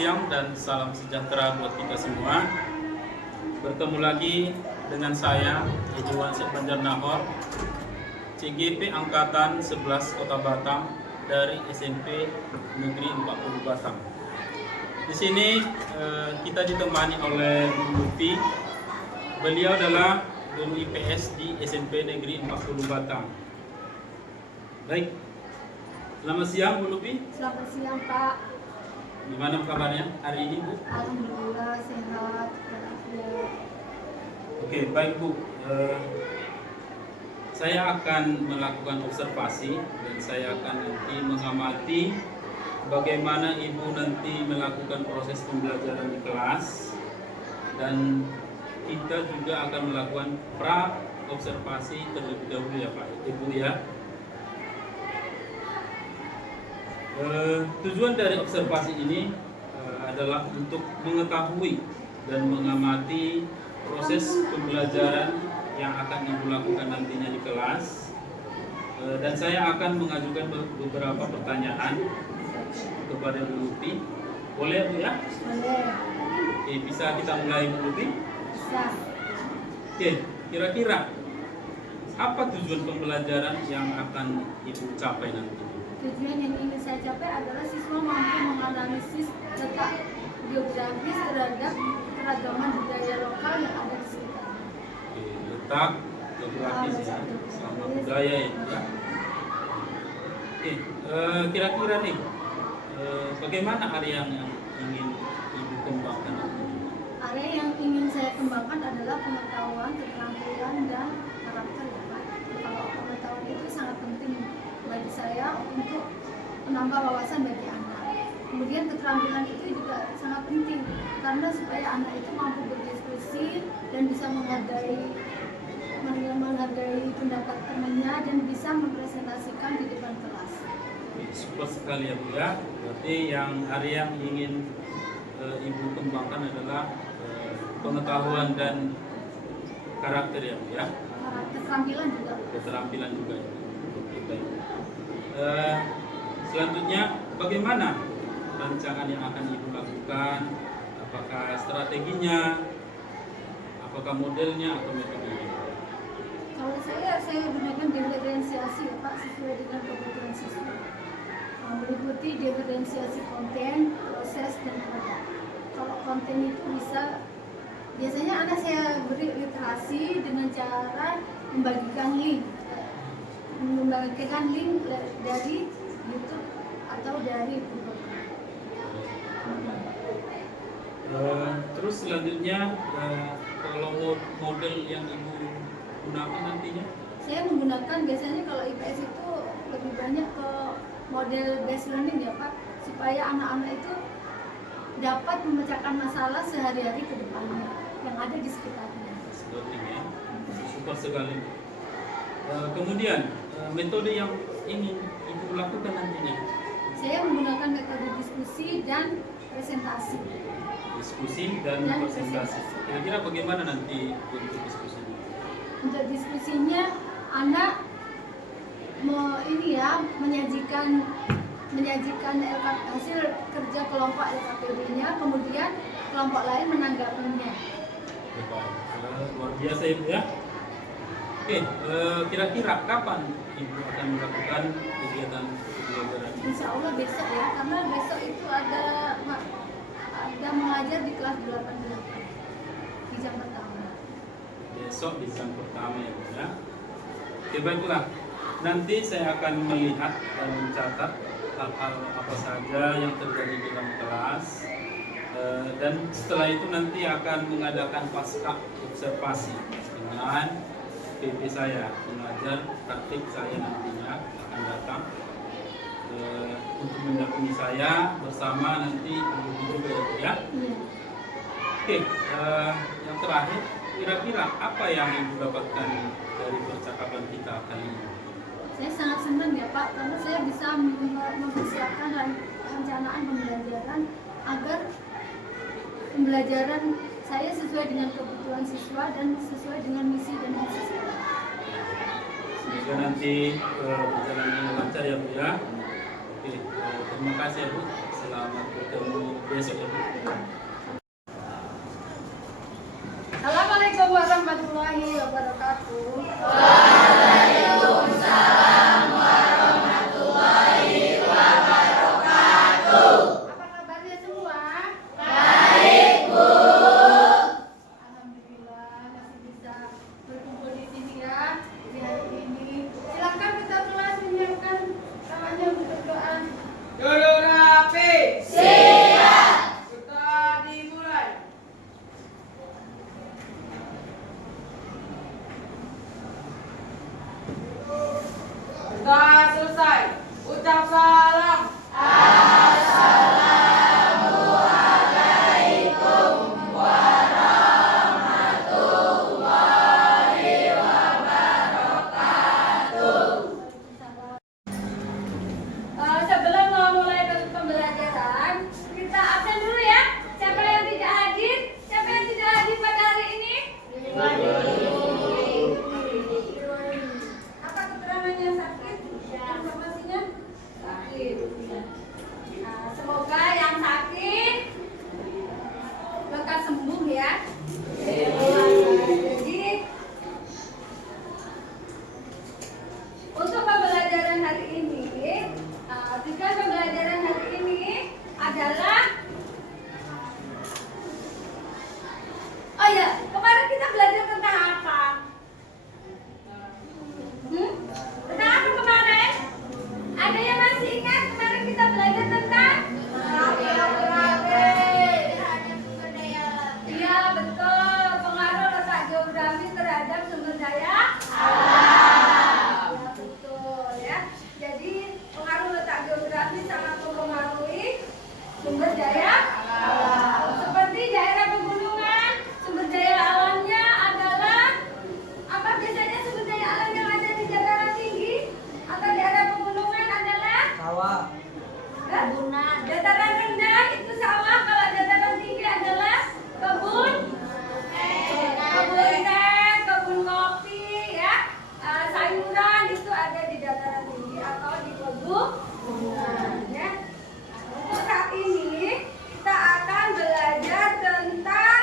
siang dan salam sejahtera buat kita semua. Bertemu lagi dengan saya, Ibu Wansek Banjarnahor, CGP Angkatan 11 Kota Batam dari SMP Negeri 40 Batam. Di sini kita ditemani oleh Bu Lutfi. Beliau adalah guru IPS di SMP Negeri 40 Batam. Baik, selamat siang Bu Lutfi. Selamat siang Pak. Gimana kabarnya hari ini Bu? Alhamdulillah sehat walafiat. Oke, baik Bu. Saya akan melakukan observasi dan saya akan nanti mengamati bagaimana Ibu nanti melakukan proses pembelajaran di kelas, dan kita juga akan melakukan pra observasi terlebih dahulu ya Pak Ibu ya. Tujuan dari observasi ini adalah untuk mengetahui dan mengamati proses pembelajaran yang akan Ibu lakukan nantinya di kelas, dan saya akan mengajukan beberapa pertanyaan kepada Bu Lutfi. Boleh Bu ya? Boleh. Oke, bisa kita mulai Bu Lutfi? Bisa. Oke, kira-kira apa tujuan pembelajaran yang akan Ibu capai nanti? Tujuan yang ingin saya capai adalah siswa mampu menganalisis letak geografis terhadap keragaman budaya lokal yang ada di sekitarnya. Oke, letak geografis ya, sama budaya ya. Oke, kira-kira nih, bagaimana area yang ingin Ibu kembangkan? Area yang ingin saya kembangkan adalah pengetahuan, keterampilan, dan karakter ya Pak. Kalau pengetahuan itu sangat penting bagi saya untuk menambah wawasan bagi anak. Kemudian keterampilan itu juga sangat penting karena supaya anak itu mampu berdiskusi dan bisa menghargai pendapat temannya dan bisa mempresentasikan di depan kelas. Super sekali ya Bu ya. Berarti yang area yang ingin Ibu kembangkan adalah pengetahuan dan karakter ya Bu ya. Keterampilan juga. Keterampilan juga ya. Oke, baik. Selanjutnya, bagaimana rancangan yang akan Ibu lakukan? Apakah strateginya, apakah modelnya, atau metodenya? Kalau saya gunakan diferensiasi ya Pak, sesuai dengan kebutuhan siswa. Meliputi diferensiasi konten, proses, dan produk. Kalau konten itu biasanya anak saya beri literasi dengan cara membagikan link dari YouTube atau dari Google. Terus selanjutnya, kalau model yang Ibu gunakan nantinya? Saya menggunakan biasanya kalau IPS itu lebih banyak ke model based learning ya Pak, supaya anak-anak itu dapat memecahkan masalah sehari-hari ke depannya yang ada di sekitarnya. Learning ya, super sekali. Kemudian metode yang ingin Ibu lakukan nantinya? Saya menggunakan metode diskusi dan presentasi. Diskusi dan presentasi. Kira-kira bagaimana nanti untuk diskusinya? Untuk diskusinya, anak menyajikan hasil kerja kelompok LKPD-nya, kemudian kelompok lain menanggapinya. Luar biasa Ibu ya. Oke, kira-kira kapan Ibu akan melakukan kegiatan pembelajaran? Insya Allah besok ya, karena besok itu ada mengajar di kelas 88 di jam pertama. Besok di jam pertama ya Bu ya. Oke, baiklah. Nanti saya akan melihat dan mencatat hal-hal apa saja yang terjadi di dalam kelas, dan setelah itu nanti akan mengadakan pasca observasi dengan PP saya, pengajar praktik saya nantinya akan datang untuk mendampingi saya bersama nanti guru ya. Oke, yang terakhir, kira-kira apa yang Ibu dapatkan dari percakapan kita kali ini? Saya sangat senang ya Pak, karena saya bisa mempersiapkan rencanaan pembelajaran agar pembelajaran saya sesuai dengan kebutuhan siswa dan sesuai dengan misi dan visi sekolah. Semoga nanti berjalan dengan lancar ya Bu ya. Oke, terima kasih ya Bu. Selamat bertemu besok ya Bu. Assalamualaikum warahmatullahi wabarakatuh. Apa kabarnya semua? Alhamdulillah masih bisa berkumpul di sini ya di hari ini. Silakan kita kelas menyiapkan kawannya untuk berdoa. Duduk rapi. Siap. Kita dimulai. Sudah selesai. Ucap salam. Sebelum memulai pembelajaran, kita absen dulu ya. Siapa yang tidak hadir? Siapa yang tidak hadir pada hari ini? Apa keterangannya sakit? Informasinya? Sakit. Nah, semoga yang sakit lekas sembuh ya. Jadi untuk pembelajaran hari ini, tujuan pembelajaran hari ini adalah kemarin kita belajar tentang apa? Tentang apa kemarin? Ada yang masih ingat kemarin kita belajar tentang? Iya betul, pengaruh letak geografi terhadap sumber daya alam. Ya betul ya. Jadi pengaruh letak geografi sangat mempengaruhi sumber daya alam. Seperti daerah pegunungan, sumber daya alamnya adalah apa biasanya sumber daya alam yang ada di dataran tinggi atau daerah pegunungan adalah Sawah. dataran rendah itu sawah, kalau dataran tinggi adalah kebun teh, kebun kopi ya. Sayuran itu ada di dataran tinggi atau di pegunungan ya. Untuk saat ini kita akan belajar tentang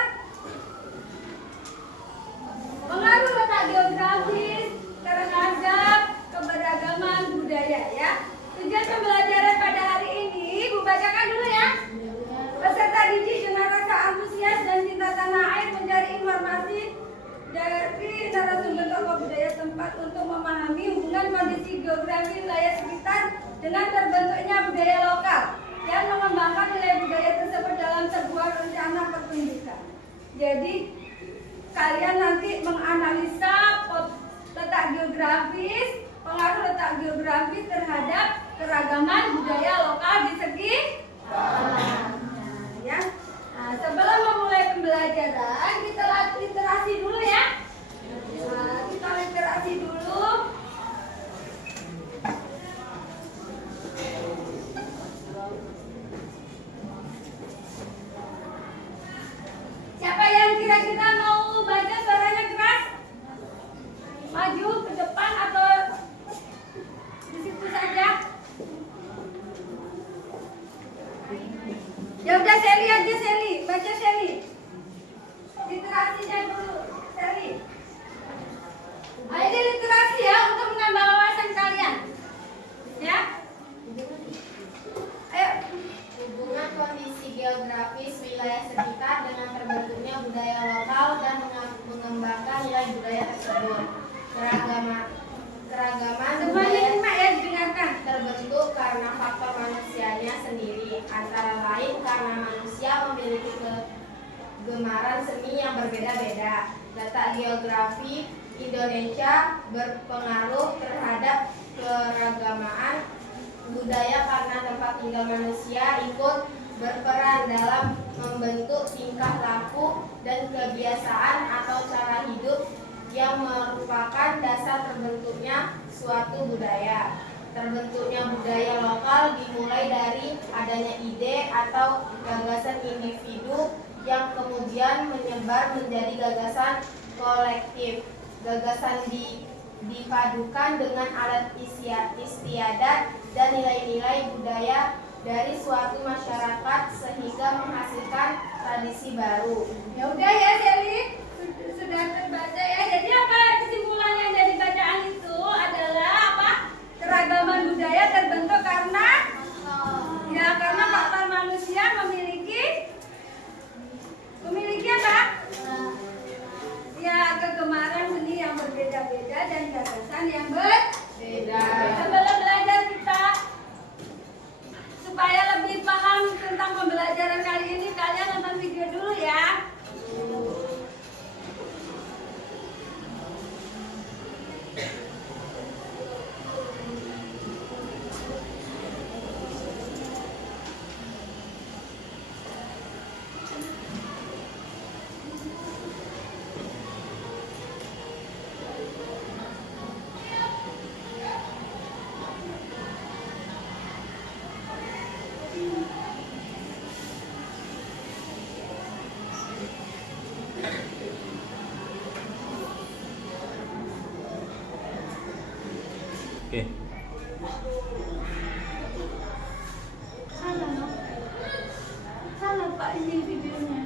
pengaruh letak geografis terhadap keberagaman budaya ya. Tujuan pembelajaran pada hari ini, Bu bacakan dulu ya. Peserta didik dengan rasa antusias dan cinta tanah air mencari informasi dari narasumber tokoh budaya tempat untuk memahami hubungan kondisi geografi wilayah sekitar dengan terbentuknya budaya lokal dan mengembangkan nilai budaya tersebut dalam sebuah rencana pertunjukan. Jadi kalian nanti menganalisa letak geografis, pengaruh letak geografis terhadap keragaman budaya lokal di sekitar. Ya. Nah, sebelum memulai pembelajaran, kita literasi dulu ya. Nah, kita literasi dulu. Siapa yang kira-kira mau baca suaranya keras? Maju ke depan atau di situ saja? Ya udah Sally aja, Sally. Baca Sally. Literasinya dulu, Sally. Ini literasi ya untuk menambah wawasan kalian. Ya. Ayo. Hubungan kondisi geografis wilayah sekitar dengan terbentuknya budaya lokal dan mengembangkan nilai budaya tersebut. Keragaman Semuanya budaya simak ya, didengarkan. terbentuk karena faktor manusianya sendiri, antara lain karena manusia memiliki kegemaran seni yang berbeda-beda. Letak geografi Indonesia berpengaruh terhadap keragaman budaya karena tempat tinggal manusia ikut berperan dalam membentuk tingkah laku dan kebiasaan atau cara hidup yang merupakan dasar terbentuknya suatu budaya. Terbentuknya budaya lokal dimulai dari adanya ide atau gagasan individu yang kemudian menyebar menjadi gagasan kolektif. Gagasan dipadukan dengan alat istiadat dan nilai-nilai budaya dari suatu masyarakat sehingga tradisi baru. Ya udah ya Sally, sudah terbaca ya. Jadi apa kesimpulannya dari bacaan itu adalah apa? Keragaman budaya terbentuk karena faktor manusia memiliki apa? Ya, kegemaran seni yang berbeda-beda dan gagasan yang berbeda. Sebelum belajar kita supaya lebih paham tentang pembelajaran kali ini, kalian nonton video dulu ya. Oke. Salah Pak ini videonya.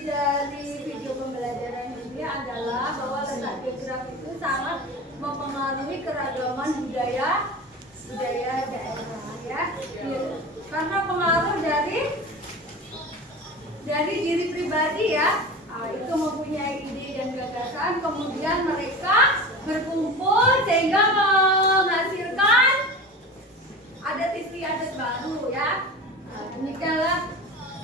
Dari video pembelajaran ini adalah bahwa letak geografis itu sangat mempengaruhi keragaman budaya daerah ya. Karena pengaruh dari diri pribadi ya, itu mempunyai ide dan gagasan, kemudian mereka berkumpul sehingga menghasilkan adat istiadat baru ya. Demikianlah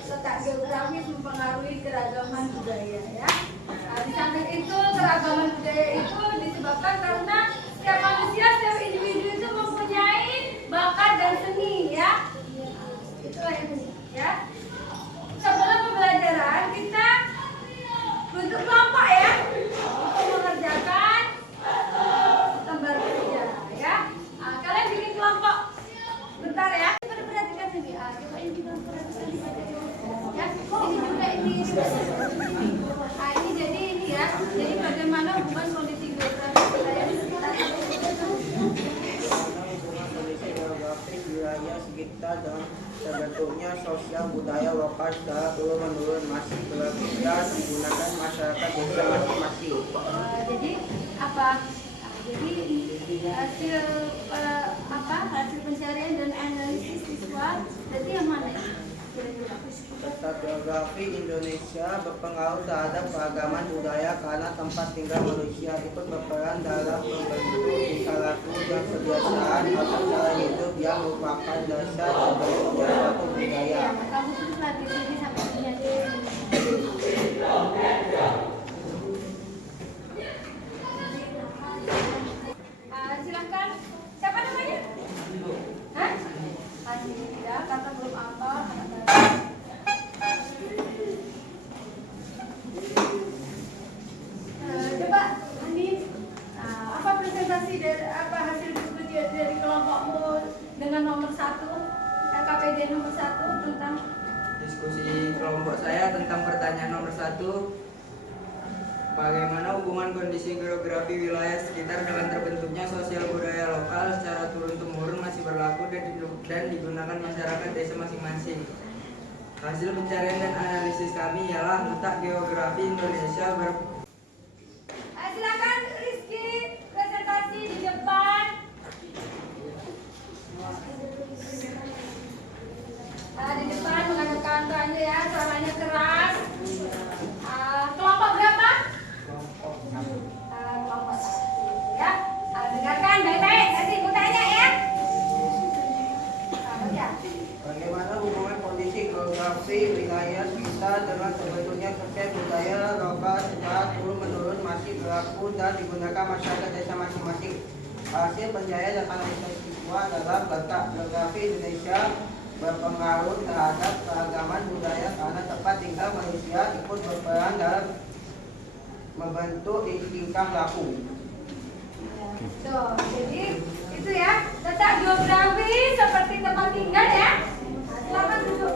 letak geografis mempengaruhi keragaman budaya ya. Di samping itu keragaman budaya itu disebabkan karena setiap manusia, setiap individu itu mempunyai bakat dan seni ya. Itulah ini ya. Sebelum pembelajaran kita bentuk kelompok ya untuk mengerjakan lembar kerja ya. Kalian bikin kelompok bentar ya. Perhatikan sini. Coba ini kita perhatikan di bagian ya. Ini juga ini. Ini jadi ini ya. Jadi bagaimana hubungan kondisi geografis sosial budaya lokal secara turun-menurun masih berbeda digunakan masyarakat desa masing-masing. Jadi apa? Jadi hasil hasil pencarian dan analisis siswa berarti yang mana? Letak geografi Indonesia berpengaruh terhadap keragaman budaya karena tempat tinggal manusia ikut berperan dalam membentuk tingkah laku dan kebiasaan atau cara hidup yang merupakan dasar terbentuknya suatu budaya. Kamu tulis lagi sini sampai sini aja. Silakan. Siapa namanya? Hah? Adi ya, kata belum apa. Coba Andi, apa presentasi dari apa hasil diskusi dari kelompokmu dengan nomor 1 KKPD nomor 1 tentang Diskusi kelompok saya tentang pertanyaan nomor 1. Bagaimana hubungan kondisi geografi wilayah sekitar dengan terbentuknya sosial budaya lokal secara turun-temurun masih berlaku dan digunakan masyarakat desa masing-masing. Hasil pencarian dan analisis kami ialah letak geografi Indonesia silakan Rizky presentasi di depan. Di depan menghadap kameranya ya, suaranya keras. Kelompok berapa? Kelompok 1 ya. Dengarkan baik-baik, nanti aku tanya ya. Baca. Bagaimana hubungan kondisi geografi wilayah kita dengan terbentuknya sosial budaya lokal secara turun-menurun masih berlaku dan digunakan masyarakat desa masing-masing. Hasil pencarian dan analisis siswa dalam letak geografi Indonesia berpengaruh terhadap keragaman budaya karena tempat tinggal manusia ikut berperan dalam membentuk tingkah laku. Tuh, jadi itu ya, letak geografi seperti tempat tinggal ya. Silakan duduk.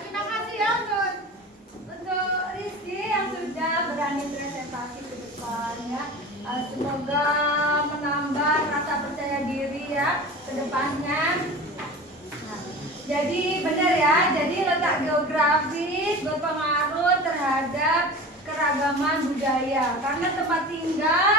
Terima kasih ya untuk Rizky yang sudah berani presentasi ke depan ya. Semoga menambah rasa percaya diri ya ke depannya. Jadi benar ya, jadi letak geografis berpengaruh terhadap keragaman budaya karena tempat tinggal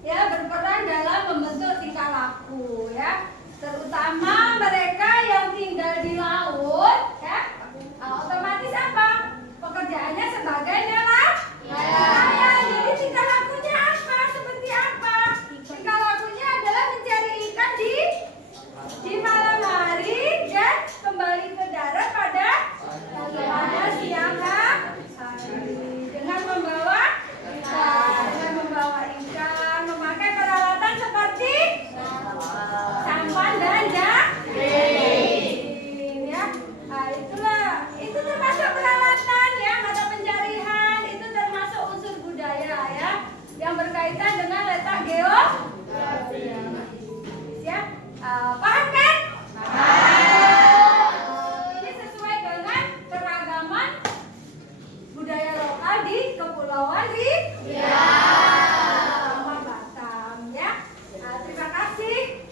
ya berperan dalam membentuk tingkah laku ya, terutama mereka yang tinggal di laut ya. Otomatis apa? Pekerjaannya sebagai nelayan. Jadi tingkah lakunya apa? Seperti apa? Tingkah lakunya adalah mencari ikan di malam hari dan kembali ke darat pada siang hari dengan membawa ikan, memakai peralatan seperti sampan dan jaring ya. Itu termasuk peralatan ya, mata pencarian itu termasuk unsur budaya ya yang berkaitan dengan letak geografis ya. Paham kan? Ini sesuai dengan keragaman budaya lokal di Kepulauan sama Batam ya. Terima kasih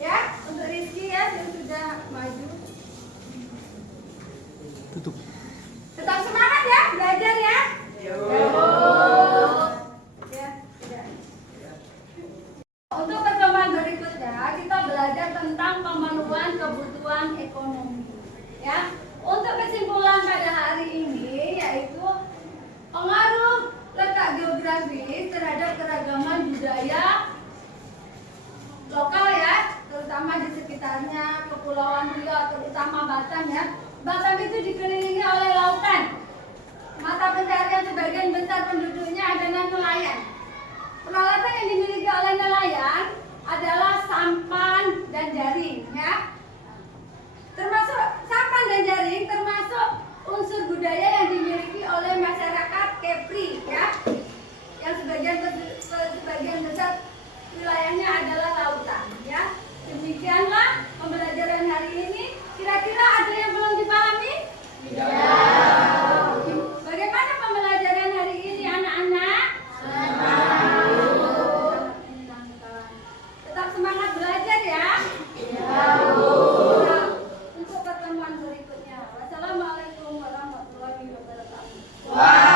ya untuk Rizky ya yang sudah maju. Tutup. Tetap semangat ya belajar ya. Untuk pertemuan berikutnya kita belajar tentang pemenuhan kebutuhan ekonomi ya. Untuk kesimpulan pada hari ini yaitu pengaruh letak geografis terhadap keragaman budaya lokal ya, terutama di sekitarnya Kepulauan Riau, terutama Batam ya. Batam itu dikelilingi oleh lautan. Mata pencarian sebagian besar penduduknya adalah nelayan. Peralatan yang dimiliki oleh nelayan adalah sampan dan jaring ya. Termasuk sampan dan jaring termasuk unsur budaya yang dimiliki oleh masyarakat Kepri ya. Yang sebagian besar wilayahnya adalah lautan ya. Demikianlah pembelajaran hari ini. Kira-kira ada yang belum dipahami? Tidak. Bagaimana pembelajaran hari ini anak-anak? Waalaikumsalam.